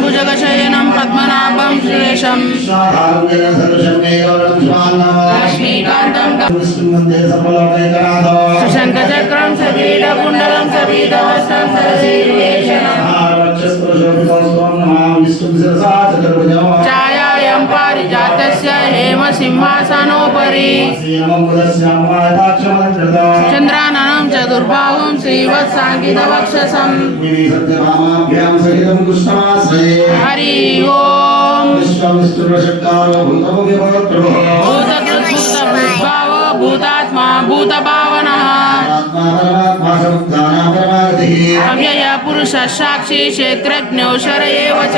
भुजगशयनं पद्मनाभं श्रीशं शङ्खचक्रं सकीटकुण्डलं सपीतवस्त्रं छायायां पारिजातस्य हेमसिंहासनोपरि चन्द्राननं चतुर्बाहुं श्रीवत्साङ्कितवक्षसं हरि ओम भूतकृद्भूतभूतभाव भूतात्मा भूतभावनः अव्यय पुरुष साक्षी क्षेत्रज्ञो शर एव च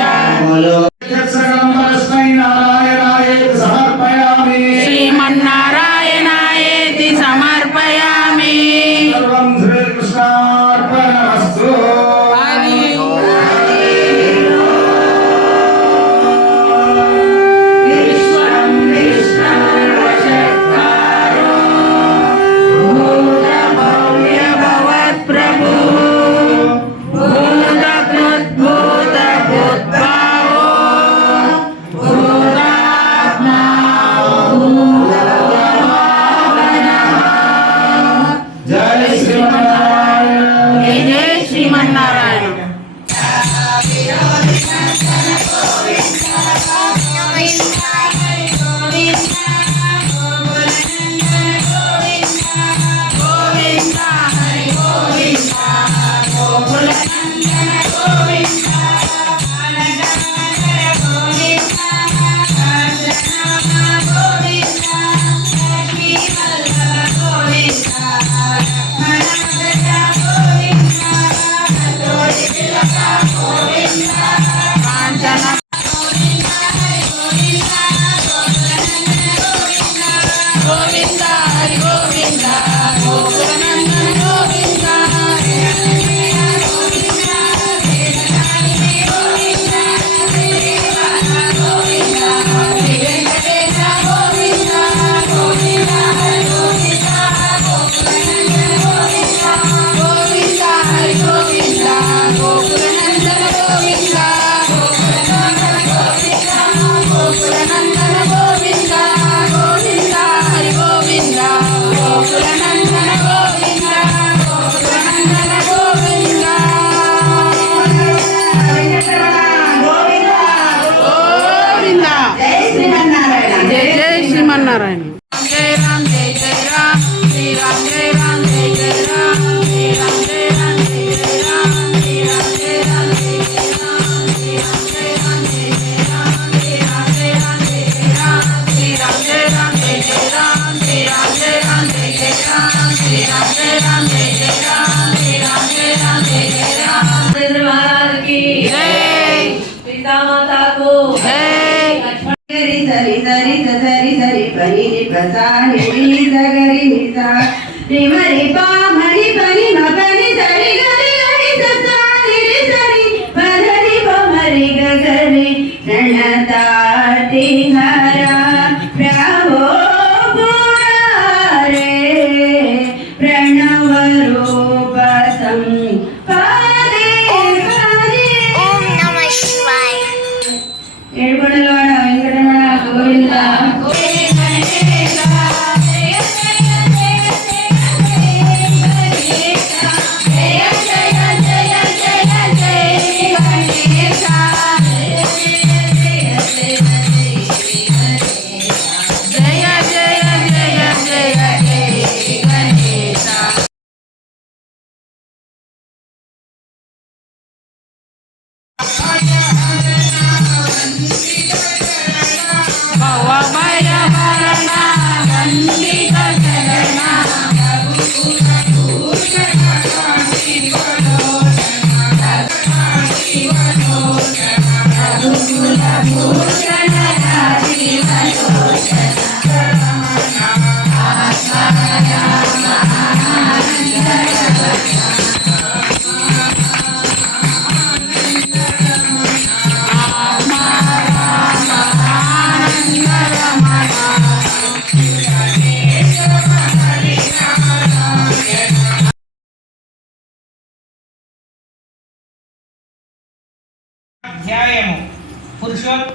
श्रीमन्नारायणायेति समर्पयामि।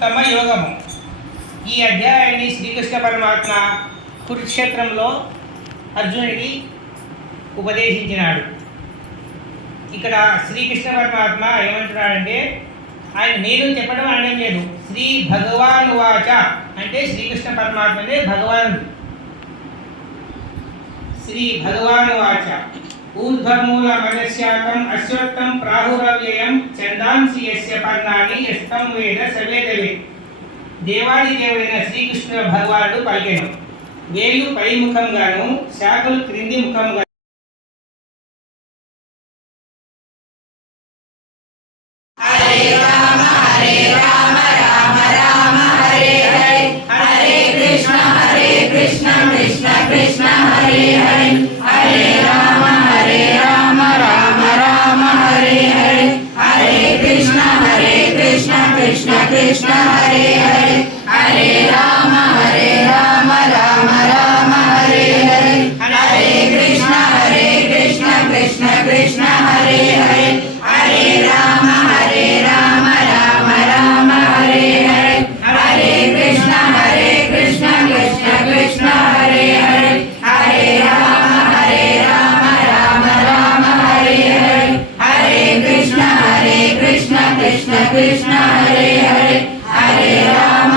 ఉత్తమ యోగము. ఈ అధ్యాయాన్ని శ్రీకృష్ణ పరమాత్మ కురుక్షేత్రంలో అర్జునుడికి ఉపదేశించినాడు. ఇక్కడ శ్రీకృష్ణ పరమాత్మ ఏమంటున్నాడంటే, ఆయన నేను చెప్పడం అనడం లేదు, శ్రీ భగవాన్ వాచ అంటే శ్రీకృష్ణ పరమాత్మనే భగవానుడు. శ్రీ భగవాన్ వాచ ఊర్ధ్వమూల మనస్యాకం అశ్వత్థం ప్రాహురవ్యయం ఛందాంసి యస్య పర్ణాని యస్తం వేద సవేదవే. దేవాది దేవుడైన శ్రీకృష్ణ భగవానుడు పలికెను. వేలు పై ముఖంగాను శాఖలు క్రింది ముఖంగా. హరే రామ రామ రామ హరే హరే, హరే కృష్ణ కృష్ణ కృష్ణ హరే హరే, హరే రామ రామ రామ హరే హరే, హరే కృష్ణ కృష్ణ కృష్ణ హరే హరే, హరే రామ రామ రామ హరే హరే, హరే కృష్ణ కృష్ణ కృష్ణ హరే హరే, హరే రామ రామ రామ హరే హరే, హరే కృష్ణ కృష్ణ కృష్ణ హరే హరే, హరే రామ రామ రామ హరే హరే, హరే కృష్ణ కృష్ణ కృష్ణ హరే హరే, హరే రామ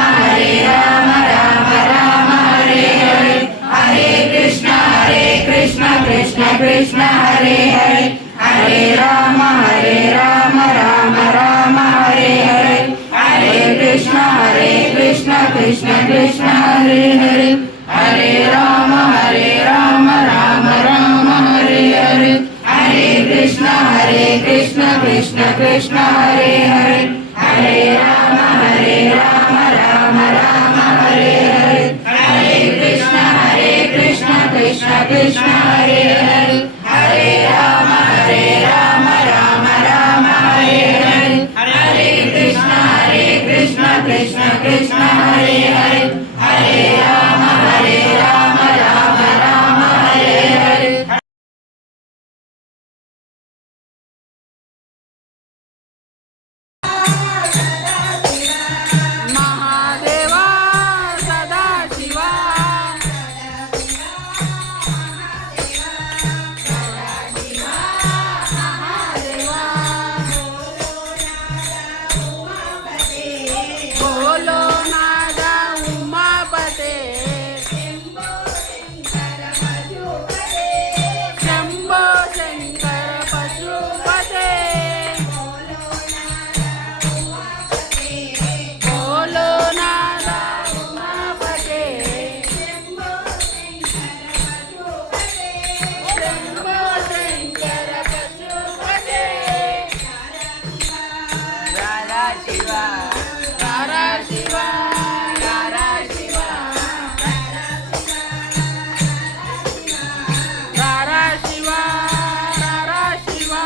రామ రామ హరే హరే, హరే కృష్ణ కృష్ణ కృష్ణ హరే హరే, హరే రామ రామ రామ హరే హరే, హరే కృష్ణ కృష్ణ కృష్ణ హరే హరే, హరే రామ రామ రామ హరే హరే, హరే కృష్ణ కృష్ణ కృష్ణ హరే హరే, హరే రామ రామ రామ హరే హరే, హరే కృష్ణ కృష్ణ కృష్ణ హరే హరే, హరే రామ రామ రామ హరే హరే, హరే కృష్ణ కృష్ణ కృష్ణ హరే హరే, హరే రామ రామ రామ హరే హరే. మహాదేవా సదా శివా, బోలో నాదా ఉమాపతే, శంభో శంకర పశుపతే, బోలో నాదా ఉమాపతే, శంభో శంకర పశుపతే, రాధా శివా రాధా శివా రాధా శివా రాధా శివా రాధా శివా.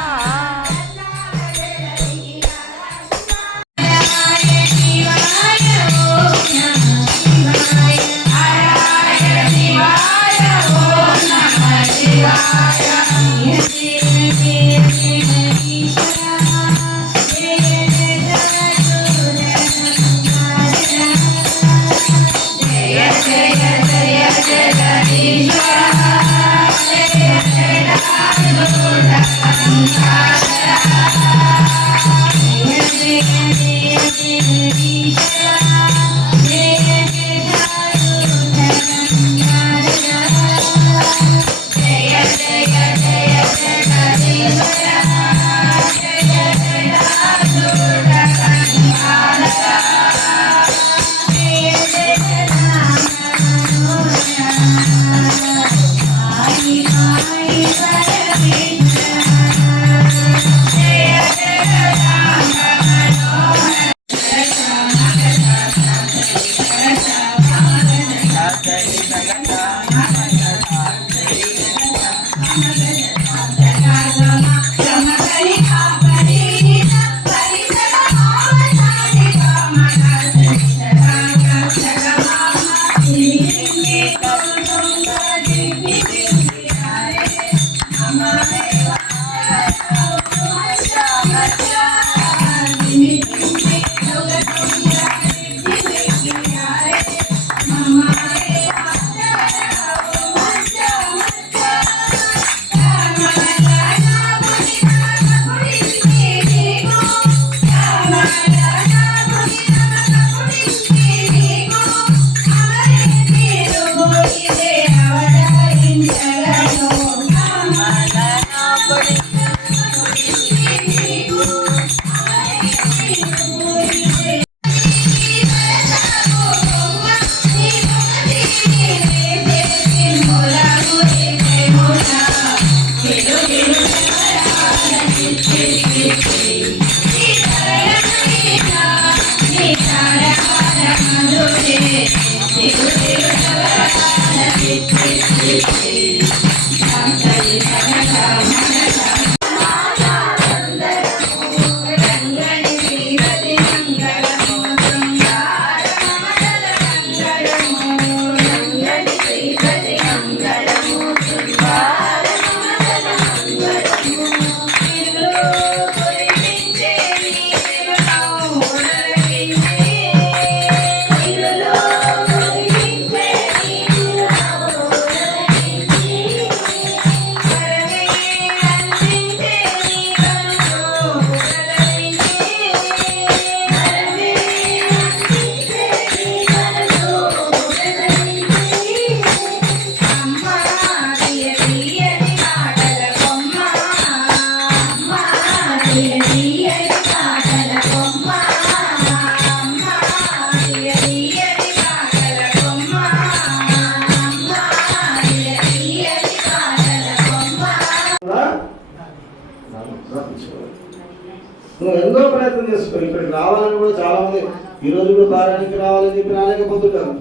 నువ్వు ఎన్నో ప్రయత్నం చేసుకో. ఇక్కడికి రావాలని కూడా చాలా మంది ఈ రోజు కూడా కార్యానికి రావాలని చెప్పి రాలేకపోతుంటారు.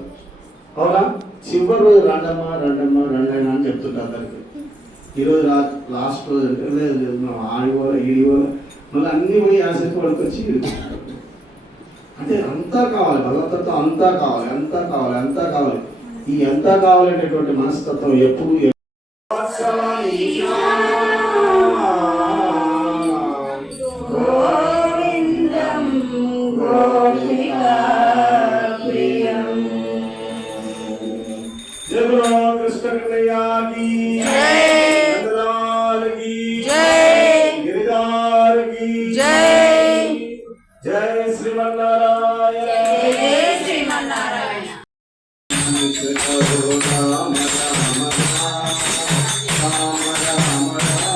అవునా? చివరి రోజు రండమ్మా రండమ్మా రండమ్మా అని చెప్తుంటారు అందరికి. ఈరోజు లాస్ట్ రోజు అంటే లేదు మనం ఆడిపోలే ఈడిపోలే మళ్ళీ అన్నీ పోయి ఆసక్తి పడుకొచ్చి అంటే అంతా కావాలి, భగవంతుడితో అంతా కావాలి, అంతా కావాలి, అంతా కావాలి. ఈ అంతా కావాలనేటువంటి మనస్తత్వం ఎప్పుడు कृष्ण कन्हैया की जय, नंदलाल की जय, गिरिधार की जय, जय श्रीमन्नारायण, जय श्रीमन्नारायण। राम राम राम राम राम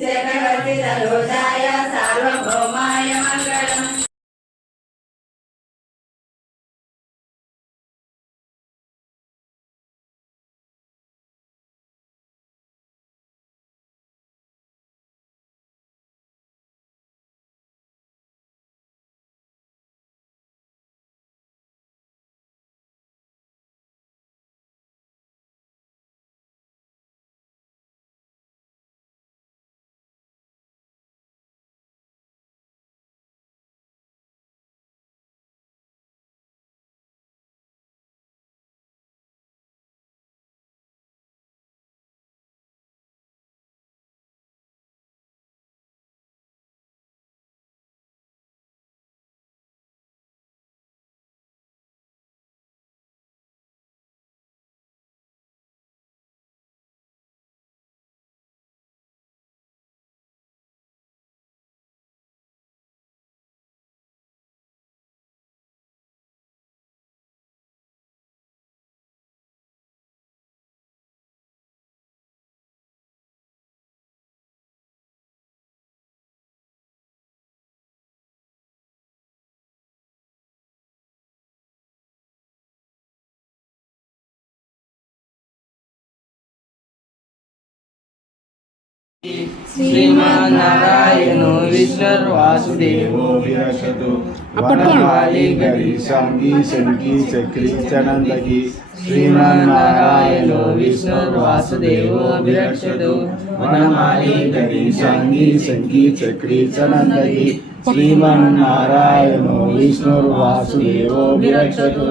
చక్రవర్తి సరోజాయ సార్వభౌమాయ మంగళం. శ్రీమన్నారాయణో విష్ణుర్వాసుదేవో విరక్షతు వనమాలి గరి శంకి శంకి చక్రి చనందకి శ్రీమన్నారాయణో విష్ణుర్వాసుదేవో విరక్షతు వనమాలి గరి శంకి శంకి చక్రి చనందకి శ్రీమన్నారాయణో విష్ణుర్వాసుదేవో విరక్షతు